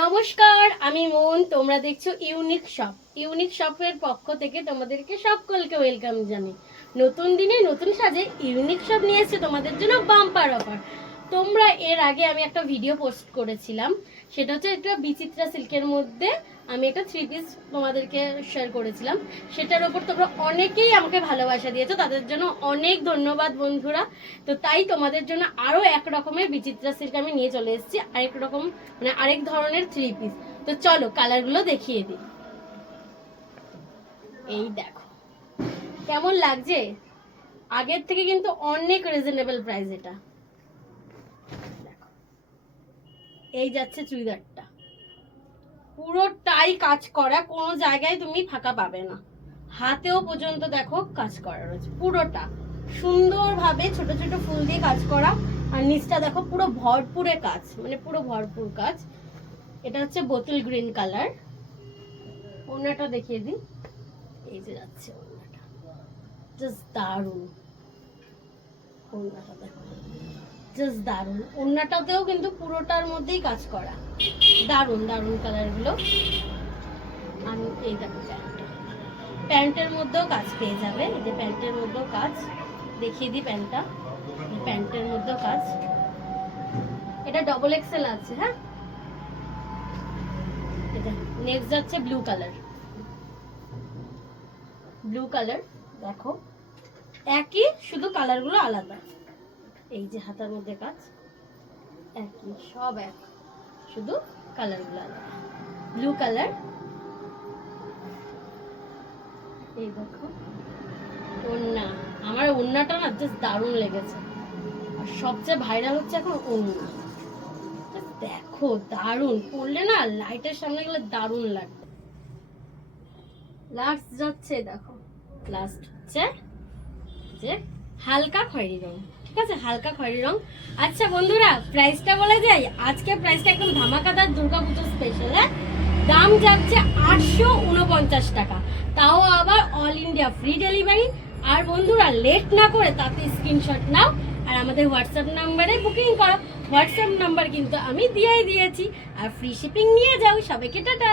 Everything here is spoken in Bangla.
নমস্কার, আমি মন। তোমরা দেখছো ইউনিক শপ। ইউনিক শপের পক্ষ থেকে তোমাদেরকে সকলকে ওয়েলকাম জানাই। নতুন দিনে নতুন সাজে ইউনিক শপ নিয়ে এসেছে তোমাদের জন্য বাম্পার অফার। তোমরা এর আগে আমি একটা ভিডিও পোস্ট করেছিলাম, সেটা হচ্ছে একটা বিচিত্রা সিল্কের মধ্যে আমি একটা 3 পিস তোমাদেরকে শেয়ার করেছিলাম। সেটার ওপর তোমরা অনেকেই আমাকে ভালোবাসা দিয়েছো, তাদের জন্য অনেক ধন্যবাদ বন্ধুরা। তো তাই তোমাদের জন্য আরও এক রকমের বিচিত্রা সিল্ক আমি নিয়ে চলে এসেছি, আরেক রকম মানে আরেক ধরনের 3 পিস। তো চলো কালারগুলো দেখিয়ে দিই। এই দেখো কেমন লাগছে, আগের থেকে কিন্তু অনেক রিজনেবল প্রাইস। এটা দেখো, এই যাচ্ছে চুড়িদারটা, পুরোটাই কাজ করা, কোনো জায়গায় তুমি ফাঁকা পাবে না। হাতেও পর্যন্ত দেখো কাজ করা রয়েছে, পুরোটা সুন্দরভাবে ছোট ছোট ফুল দিয়ে কাজ করা। আর নিচটা দেখো পুরো ভরপুরে কাজ, মানে পুরো ভরপুর কাজ। এটা হচ্ছে বোতল গ্রিন কালার। ওড়নাটা দেখিয়ে দিই, এই যে যাচ্ছে ওড়নাটা, জাস্ট দারুণ। ওড়নাটা দেখো, জাস্ট দারুণ। ওড়নাটাতেও কিন্তু পুরোটার মধ্যেই কাজ করা, দারুণ দারুণ কালারগুলো। আমি এই দেখো প্যান্টের মধ্যেও কাজ পেয়ে যাবে, এই যে প্যান্টের মধ্যেও কাজ দেখিয়ে দিই। প্যান্টের মধ্যেও কাজ। এটা ডবল এক্সেল আছে। হ্যাঁ, এটা নেক্সট যাচ্ছে ব্লু কালার। ব্লু কালার দেখো, একই, শুধু কালারগুলো আলাদা। এই যে হাতার মধ্যে কাজ একই, সব এক, শুধু কালারগুলো আলাদা। ব্লু কালার, এই দেখো ওড়না। আমার ওড়নাটা না জাস্ট দারুণ লেগেছে। আর সবচেয়ে ভাইরাল হচ্ছে এখন ওড়না। দেখো দারুণ, পরলে না লাইটের সামনে গেলে দারুণ লাগবে। লাস্ট যাচ্ছে দেখো, লাস্ট হচ্ছে যে হালকা খয়েরি রং। ঠিক আছে, হালকা খয়েরি রং। আচ্ছা বন্ধুরা, প্রাইসটা বলে যাই। আজকে প্রাইসটা একদম ধামাকাদার, দুর্গাপুজো স্পেশাল। হ্যাঁ, দাম যাচ্ছে 849 টাকা, তাও আবার অল ইন্ডিয়া ফ্রি ডেলিভারি। আর বন্ধুরা লেট না করে তাতে স্ক্রিনশট নাও আর আমাদের হোয়াটসঅ্যাপ নাম্বারে বুকিং করো। হোয়াটসঅ্যাপ নাম্বার কিন্তু আমি দিয়েই দিয়েছি। আর ফ্রি শিপিং নিয়ে যাও। সবাইকে টাটা।